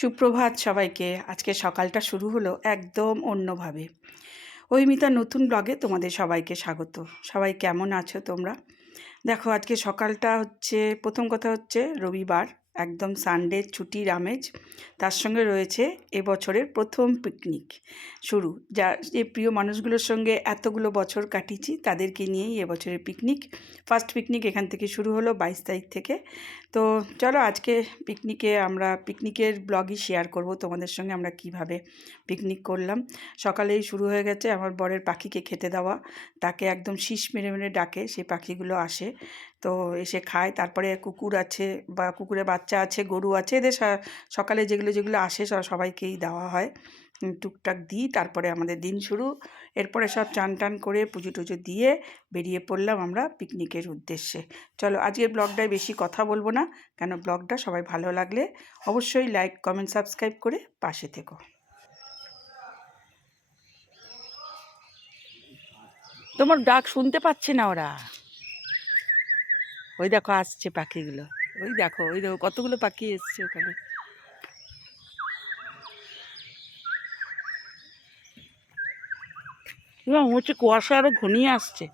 সুপ্রভাত সবাইকে। আজকে সকালটা শুরু হলো একদম অন্যভাবে। ঐমিতার নতুন ব্লগে তোমাদের সবাইকে স্বাগত। সবাই কেমন আছো তোমরা? দেখো, আজকে সকালটা হচ্ছে, প্রথম কথা হচ্ছে রবিবার, একদম সানডে ছুটির আমেজ। তার সঙ্গে রয়েছে এবছরের প্রথম পিকনিক শুরু। যে প্রিয় মানুষগুলোর সঙ্গে এতগুলো বছর কাটিয়েছি তাদেরকে নিয়েই এবছরের পিকনিক। ফার্স্ট পিকনিক এখান থেকে শুরু হলো 22 তারিখ থেকে। তো চলো আজকে পিকনিকের ব্লগই শেয়ার করব তোমাদের সঙ্গে, আমরা কিভাবে পিকনিক করলাম। সকালেই শুরু হয়ে গেছে আমার বরের পাখিকে খেতে দেওয়া। তাকে একদম শীষ মেরে মেরে ডাকে, সেই পাখিগুলো আসে, তো এসে খায়। তারপরে কুকুর আছে বা কুকুরের বাচ্চা আছে, গরু আছে, এদের সকালে যেগুলো আসে সবাইকেই দেওয়া হয়, টুকটাক দিই। তারপরে আমাদের দিন শুরু। এরপরে সব চান টান করে পুজো টুজো দিয়ে বেরিয়ে পড়লাম আমরা পিকনিকের উদ্দেশ্যে। চলো আজকের ব্লগটায় বেশি কথা বলবো না, কেন ব্লগটা সবাই ভালো লাগলে অবশ্যই লাইক কমেন্ট সাবস্ক্রাইব করে পাশে থেকো। তোমার ডাক শুনতে পাচ্ছে না ওরা। ওই দেখো আসছে পাখিগুলো, ওই দেখো কতগুলো পাখি এসছে ওখানে। হচ্ছে কুয়াশা আরো ঘনিয়ে আসছে।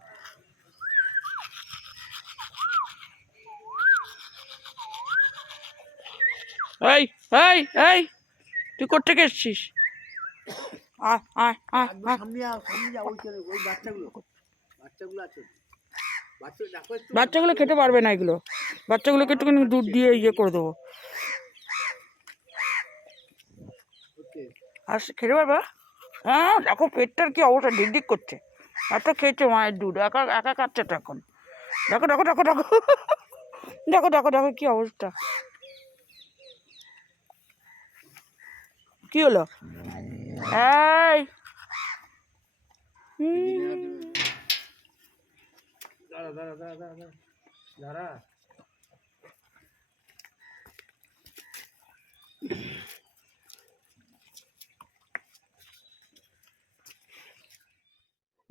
এই এই এই তুই কোথেকে এসছিস? বাচ্চাগুলো খেতে পারবে না, এগুলো বাচ্চাগুলোকে একটুখানি দুধ দিয়ে ইয়ে করে দেবো। আর খেতে পারবে? হ্যাঁ, দেখো পেটটার কি অবস্থা, ডিগডিগ করছে। এত খেয়েছে মায়ের দুধ, একা একা খাচ্ছে তো এখন। দেখো দেখো দেখো দেখো দেখো দেখো দেখো কি অবস্থা। কি হলো? এই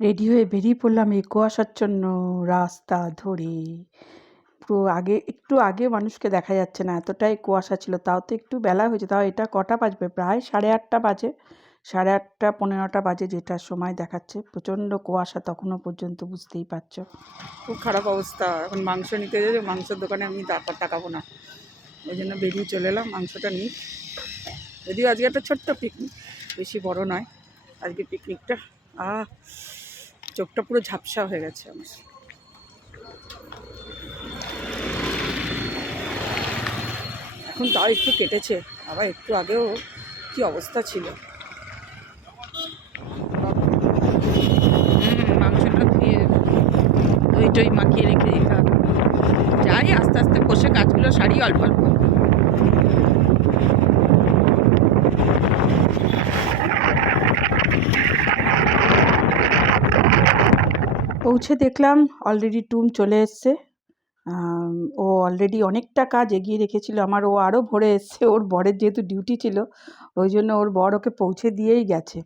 রেডি হয়ে বেরিয়ে পড়লাম এই কুয়াশাচ্ছন্ন রাস্তা ধরে। পুরো একটু আগে মানুষকে দেখা যাচ্ছে না, এতটাই কুয়াশা ছিল। তাও তো একটু বেলা হয়েছে, তাও এটা কটা বাজবে, প্রায় 8:30 বাজে, 8:30 15টা বাজে যেটার সময় দেখাচ্ছে। প্রচণ্ড কুয়াশা তখনও পর্যন্ত, বুঝতেই পারছো। খুব খারাপ অবস্থা। এখন মাংস নিতে যাবে, মাংসের দোকানে আমি তাকাবো না, ওই জন্য বেরিয়ে চলে এলাম মাংসটা নিই। যদিও আজকে একটা ছোট্ট পিকনিক, বেশি বড় নয় আজকে পিকনিকটা। চোখটা পুরো ঝাপসা হয়ে গেছে আমার। এখন তাও একটু কেটেছে, আবার একটু আগেও কি অবস্থা ছিল। মাংসটা দিয়ে দই টই মাখিয়ে রেখে দিতাম। যাই আস্তে আস্তে বসে কাজগুলো সারি অল্প অল্প। পৌঁছে দেখলাম অলরেডি টুম চলে এসছে। ও অলরেডি অনেকটা কাজ এগিয়ে রেখেছিল আমার, ও আরও ভোরে এসছে। ওর বরের যেহেতু ডিউটি ছিল, ওই জন্য ওর বর ওকে পৌঁছে দিয়েই গেছে।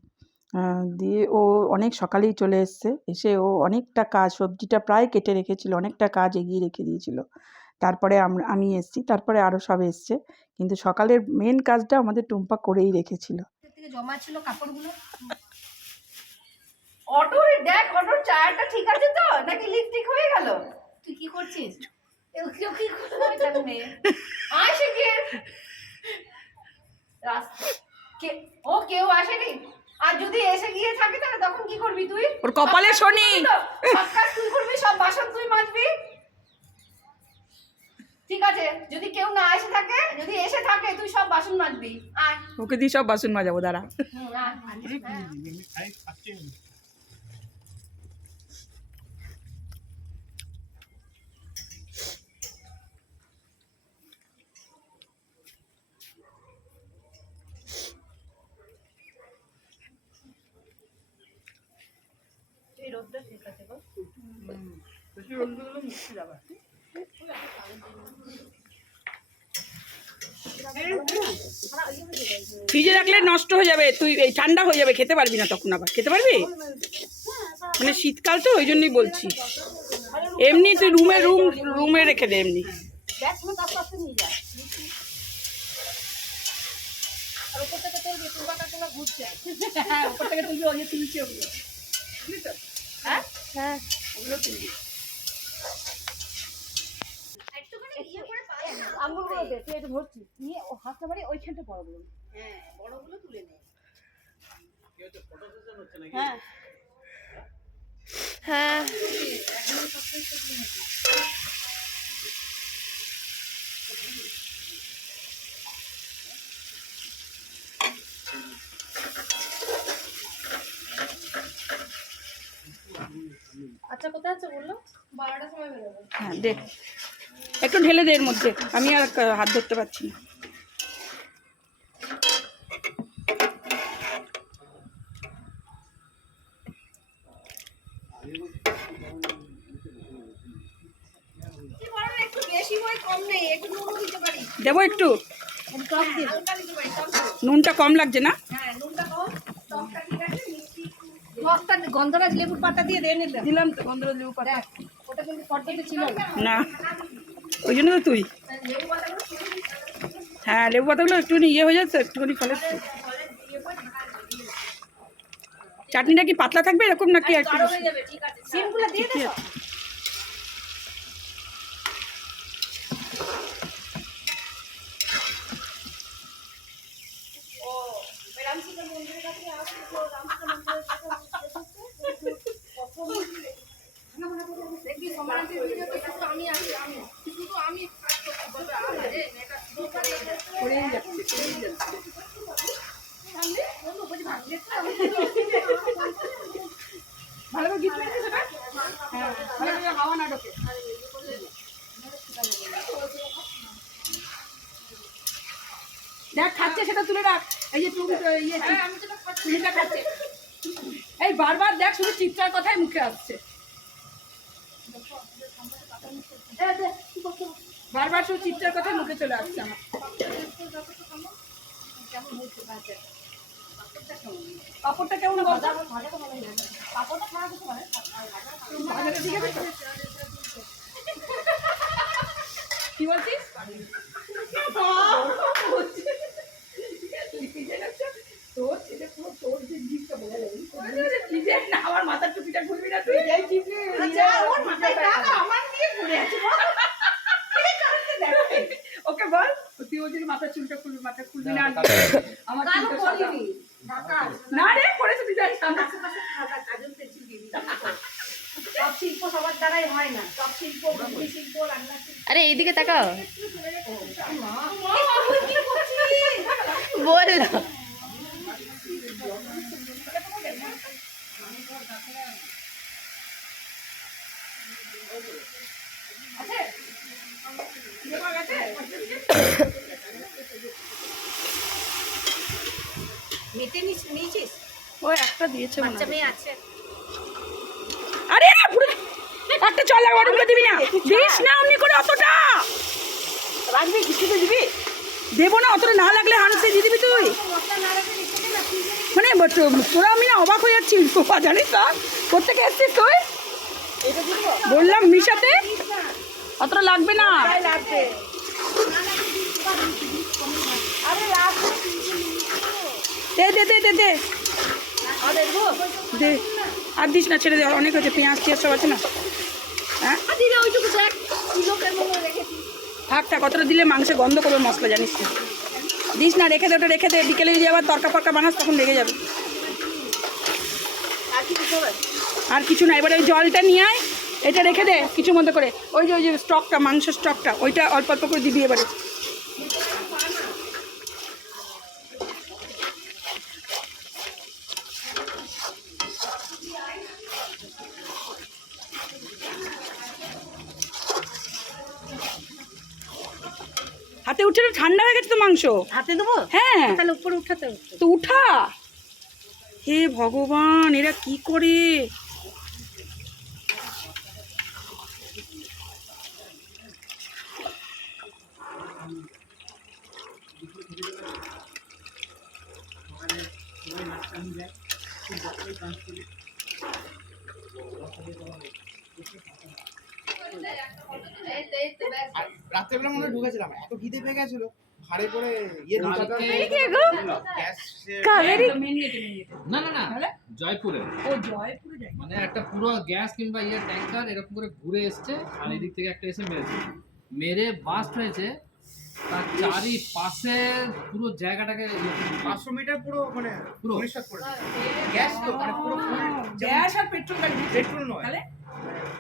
দিয়ে ও অনেক সকালেই চলে এসছে। এসে ও অনেকটা কাজ, সবজিটা প্রায় কেটে রেখেছিল, অনেকটা কাজ এগিয়ে রেখে দিয়েছিল। তারপরে আমি এসছি, তারপরে আরও সব এসছে, কিন্তু সকালের মেন কাজটা আমাদের টুম্পা করেই রেখেছিল। জমা ছিল কাপড়গুলো। অটোর দেখ, অটোর টায়ারটা ঠিক আছে তো নাকি লিক ঠিক হয়ে গেল? তুই কি করছিস? কেউ কি করতে জানে? আয় শিখে কে ও কেউ আসেনি। আর যদি এসে গিয়ে থাকে তাহলে তখন কি করবি তুই? ওর কপালে শনি। সব কাজ তুই করবি, সব বাসন তুই মাজবি। ঠিক আছে, যদি কেউ না এসে থাকে, যদি এসে থাকে তুই সব বাসন মাজবি। আয়, ওকে দিয়ে সব বাসন মাজাবো, দাঁড়া। এই রোদটা ঠিক আছে গো। বেশি রোদ দিলে মুক্তি যাবে। ফ্রিজে রাখলে নষ্ট হয়ে যাবে, তুই এই ঠান্ডা হয়ে যাবে, খেতে পারবি না তখন। আবার খেতে পারবি, মানে শীতকাল তো, ওই জন্যই বলছি। এমনি তুই রুমে রেখে দে এমনি। দেখ তুমি আস্তে আস্তে নিয়ে যা আর উপর থেকে তুলবি তুলবাটা তোলা ঘুরছে হ্যাঁ উপর থেকে তুলবি ওই যে তুলছে ওগুলো বুঝলি তো হ্যাঁ হ্যাঁ ওগুলো তুলবি আঙুলগুলো দে তুই একটু ধরছিস নিয়ে ও হাতটা বাড়ি ওইখানটা বড়গুলো হ্যাঁ বড়গুলো তুলে নে হ্যাঁ হ্যাঁ আচ্ছা কোথায় আছে বললো 12টার সময় বেরোবো হ্যাঁ দে একটু ঢেলে দে এর মধ্যে, আমি আর হাত ধরতে পারছি না। একটু বেশি হয় কম নেই একটু নুন দিতে পারি দেবো একটু টক দিই হালকা দিতে পারি টক নুনটা কম লাগছে না? হ্যাঁ নুনটা কম টকটা ঠিক আছে মিষ্টি টকটা গন্ধরাজ লেবুর পাতা দিয়ে দিয়ে নিলাম দিলাম তো গন্ধরাজ লেবু পাতা। ওটা কিন্তু পদ্ধতি ছিল না ওই জন্য তো তুই লেবু পাতাগুলো হ্যাঁ লেবু পাতাগুলো একটুখানি ইয়ে হয়ে যাচ্ছে, একটুখানি ফলের চাটনিটা কি পাতলা থাকবে এরকম নাকি একটু গাঢ় হয়ে যাবে ঠিক আছে সিমগুলো দিয়ে দে ও রামসিকা মন্দিরের কাছে আসলে তো রামসিকা মন্দিরের কাছে দেখবি সমানান্তির ভিডিওতে শুধু আমি আছি আমি বলবে আরে এটা শুরু করে করেই যাচ্ছে করেই যাচ্ছে। ভালো করে গিট মেরেছে সেটা? হ্যাঁ ভালো করে হাওয়া না ঢোকে। দেখ খাচ্ছে সেটা তুলে রাখ, এই যে তুমি ইয়ে তুমিটা খাচ্ছে, এই বারবার দেখ শুধু চিত্রার কথাই মুখে আসছে, বারবার শুধু চিত্রার কথাই মুখে চলে আসছে আমার। পাপড়টা কেমন বলতো? পাপড়টা খারাপ হতে পারে ভাজাটা ঠিক আছে তো? কি বলছিস? তোর ছেলে পুরো তোর যে জিভটা বোঝা যাবে না, আমার মাথার টুপিটা ঘুরবি না তুই, যাই জিভে ওর মাথায় টাকা আমার নিয়ে ঘুরে আছে। ওকে বল তুই ওই যদি মাথার চুলটা খুলবি, মাথা খুলবি না আমার চুলটা সাদা। না রে পড়েছে তুই জানিস না। সব শিল্প সবার দ্বারাই হয় না সব শিল্প বুদ্ধি শিল্প রান্না শিল্প আরে এইদিকে তাকাও বল না মেটে নিয়েছিস ও একটা দিয়েছে মনে বাচ্চা হয়। মেয়ে আছে আরে পুরো একটা চল লাগা ওটা দিবি না, দিস না অমনি করে অতটা রাখবি, কিছুতে দিবি দেবো না, অতটা না লাগলে হানসে দিয়ে দিবি তুই। মশলা না রাখলে রেখে না মানে তোরা আমি না অবাক হয়ে যাচ্ছি, বাবা জানিস না কোথেকে এসছিস তুই? বললাম মিশাতে অতটা লাগবে না, লাগবে আরে দে দে দে দে দে দে আর দিস না, ছেড়ে দে, অনেক হয়েছে, পেঁয়াজ টিয়াজ সব আছে না। হ্যাঁ দিদি ওইটুকু দেখ কিলো কেমন রেখেছি থাক থাক, অতটা দিলে মাংসে গন্ধ করবে মশলা জানিস না, দিস না, রেখে দে, ওটা রেখে দে, বিকেলে যদি আবার তরকা ফরকা বানাস তখন লেগে যাবে। আর কি দিতে হবে আর কিছু না, এবারে ওই জলটা নিয়ে আয়, এটা রেখে দে কিছু মতো করে, ওই যে স্টকটা মাংসের স্টকটা ওইটা অল্প অল্প করে দিবি এবারে। হাতে উঠে না, ঠান্ডা হয়ে গেছে তো মাংস। হাতে দেবো হ্যাঁ তাহলে উপরে উঠাতে হবে তো উঠা, হে ভগবান এরা কি করে। আর রাত্রেবেলা মনে হয় ঢুকেছিলাম, এত খিদে পেয়ে গেছিল ঘাড়ে করে ইয়ে না না না জয়পুরে মানে একটা পুরো গ্যাস কিংবা ইয়ে ট্যাঙ্কার এরকম করে ঘুরে এসছে আর এদিক থেকে একটা এসে মেরেছে, মেরে বাস্ট হয়েছে। তার চারিপাশে পুরো জায়গাটাকে 500 মিটার পুরো মানে পুরো পরিষ্কার করে গ্যাস তো মানে পুরো গ্যাস আর পেট্রোল গাড়ি পেট্রোল নয়,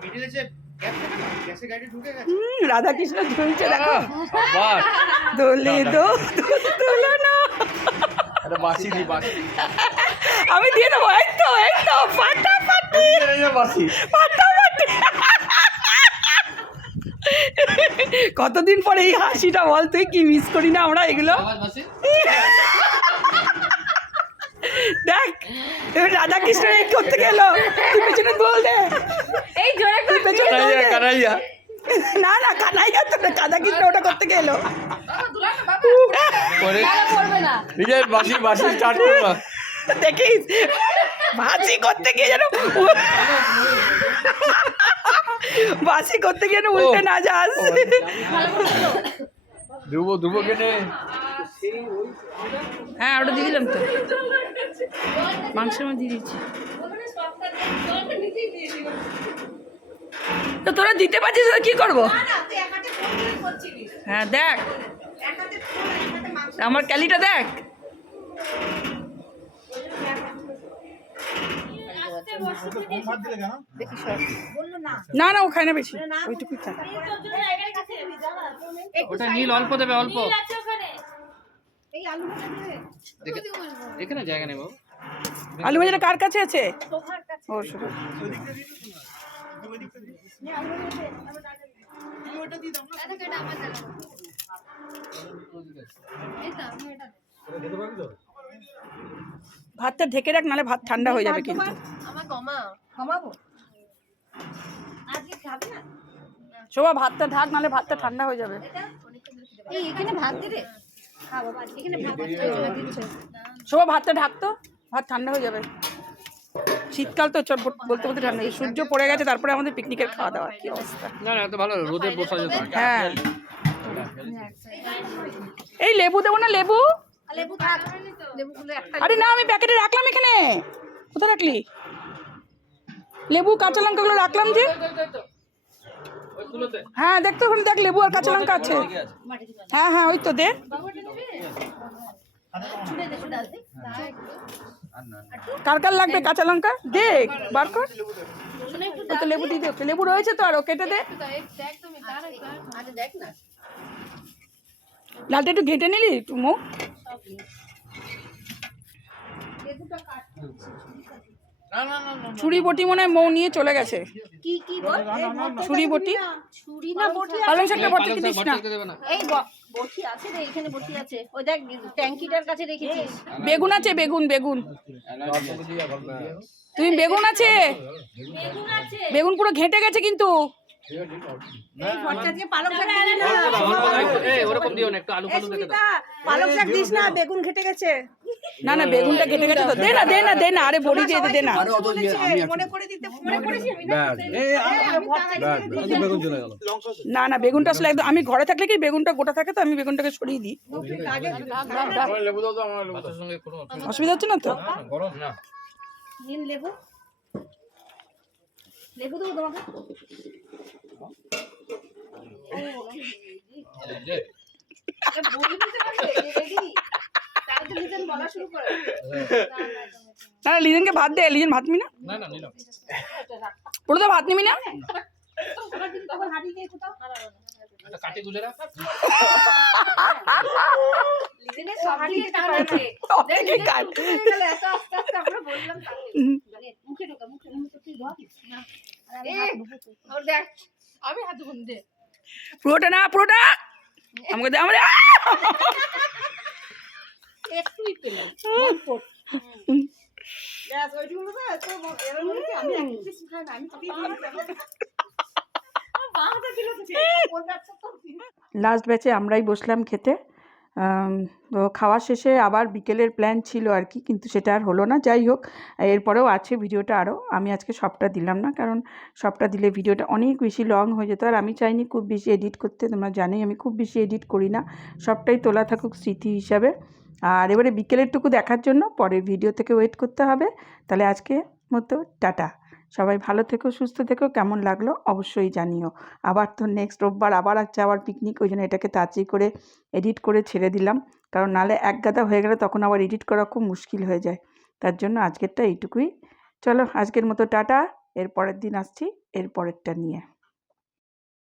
মিডিলে যে গ্যাস থাকে না, গ্যাসের গাড়ি ঢুকে গেছে। রাধাকৃষ্ণ ঝুলছে দেখো, দোলে দোলো না। এটা বাসি দি বাসি আমি দিয়ে দেবো, এই তো ফাটাফাটি বাসি ফাটাফাটি। কতদিন পরে এই হাসিটা বল, তুই কি মিস করি না আমরা এগুলো। আওয়াজ বাসে দেখ রাধাকৃষ্ণ এই করতে গেল, তুই পেছনে দোল দে, এই জোরে তুই পেছনে দোল দে। কানাইয়া না না কানাইয়া তো না, রাধাকৃষ্ণ ওটা করতে গেল। করে পড়বে না। নিজের বাসি বাসি স্টার্ট করো না। দেখিস বাসি করতে গিয়ে যেন বাসি করতে গিয়ে যেন উল্টে না যাস। ধুবো ধুবো কেনে হ্যাঁ ওটা দিয়ে দিলাম তো, মাংসের মধ্যে দিয়ে দিচ্ছি। তো তোরা দিতে পারছিস কি করবো? হ্যাঁ দেখ আমার ক্যালিটা দেখ। না না ও খায় না বেশি, ওইটুকুই খায়। ওটা নীল অল্প দেবে, অল্প এখানে জায়গা নেই বাবু। আলু ভাজাটা কার কাছে আছে? ও শোনো ভাতটা ঢেকে রাখ, নাহলে ভাত ঠান্ডা হয়ে যাবে কিন্তু। শোভা ভাতটা ঢাক, নাহলে ভাতটা ঠান্ডা হয়ে যাবে। এখানে ভাত দিবে, এখানে ভাত দিচ্ছে। শোভা ভাতটা ঢাকতো, ভাত ঠান্ডা হয়ে যাবে। শীতকাল তো চট বলতে বলতে ঠান্ডা হয়ে, সূর্য পড়ে গেছে, তারপরে আমাদের পিকনিকের খাওয়া দাওয়া কি অবস্থা। না না এত ভালো রোদে বসা যেত। হ্যাঁ এই লেবু দেবো না, লেবু? লেবু থাক, লেবুগুলো একটা আরে না আমি প্যাকেটে রাখলাম এখানে। কোথায় রাখলি লেবু কাঁচা লঙ্কাগুলো? রাখলাম যে। হ্যাঁ দেখতো ওখানে, দেখ লেবু আর কাঁচা লঙ্কা আছে। হ্যাঁ হ্যাঁ ওই তো দে। কার কার লাগবে কাঁচা লঙ্কা? দে বার কর, ওই তো লেবু দিয়ে দে। লেবু রয়েছে তো, আর ও কেটে দে। লালটা একটু ঘেঁটে নিলি একটু মুখ। ছুরি বটি মনে হয় মৌ নিয়ে চলে গেছে। কি কি বল? ছুরি বটি, ছুরি না বটি? পালং শাকটা বটি দিস না। এই বটি আছে রে, এখানে বটি আছে। ওই দেখ ট্যাঙ্কিটার কাছে রেখেছিস। বেগুন আছে, বেগুন বেগুন তুমি বেগুন আছে? বেগুন পুরো ঘেঁটে গেছে কিন্তু। এই ভর্তা দিয়ে পালং শাক দিবি না। ওরকম দিও না, একটু আলু ফালু দেখে দাও। পালং শাক দিস না, বেগুন ঘেটে গেছে। না না বেগুনটা ঘেঁটে গেছে তো, দে না দে না দে না। আরে বড়ি দিয়ে দে না। মনে করে দিতে মনে করেছি আমি না। বেগুন চলে গেল। না না বেগুনটা আসলে একদম, আমি ঘরে থাকলে কি বেগুনটা গোটা থাকে তো আমি বেগুনটাকে সরিয়ে দিই। লেবু দাও তো আমার লেবু ভাতের সঙ্গে কোনো অসুবিধা হচ্ছে না তো? গরম না। নিন লেবু, লেবু দেবো তোমাকে। না লিজেনকে ভাত দে, লিজেন ভাত নিবি না? না না নিলাম। পুরো তো ভাত নিবি না? একটা কাটি গুজে রাখ। আমি হাত ধুন দে। পুরোটা না, পুরোটা আমাকে দে। আমরা একটুই পেলাম। লাস্ট ব্যাচে আমরাই বসলাম খেতে। তো খাওয়া শেষে আবার বিকেলের প্ল্যান ছিল আর কি, কিন্তু সেটা আর হলো না। যাই হোক, এরপরেও আছে ভিডিওটা আরও, আমি আজকে সবটা দিলাম না, কারণ সবটা দিলে ভিডিওটা অনেক বেশি লং হয়ে যেত, আর আমি চাইনি খুব বেশি এডিট করতে। তোমরা জানোই আমি খুব বেশি এডিট করি না, সবটাই তোলা থাকুক স্মৃতি হিসাবে। আর এবারে বিকেলেরটুকু দেখার জন্য পরের ভিডিও থেকে ওয়েট করতে হবে। তাহলে আজকে মতো টাটা, সবাই ভালো থেকো, সুস্থ থেকো। কেমন লাগলো অবশ্যই জানিও। আবার তো নেক্সট রোববার আবার আবার পিকনিক, ওই জন্য এটাকে তাড়াতাড়ি করে এডিট করে ছেড়ে দিলাম, কারণ নাহলে এক গাদা হয়ে গেলে তখন আবার এডিট করা খুব মুশকিল হয়ে যায়। তার জন্য আজকেরটা এইটুকুই। চলো আজকের মতো টাটা, এর পরের দিন আসছি এর পরেরটা নিয়ে।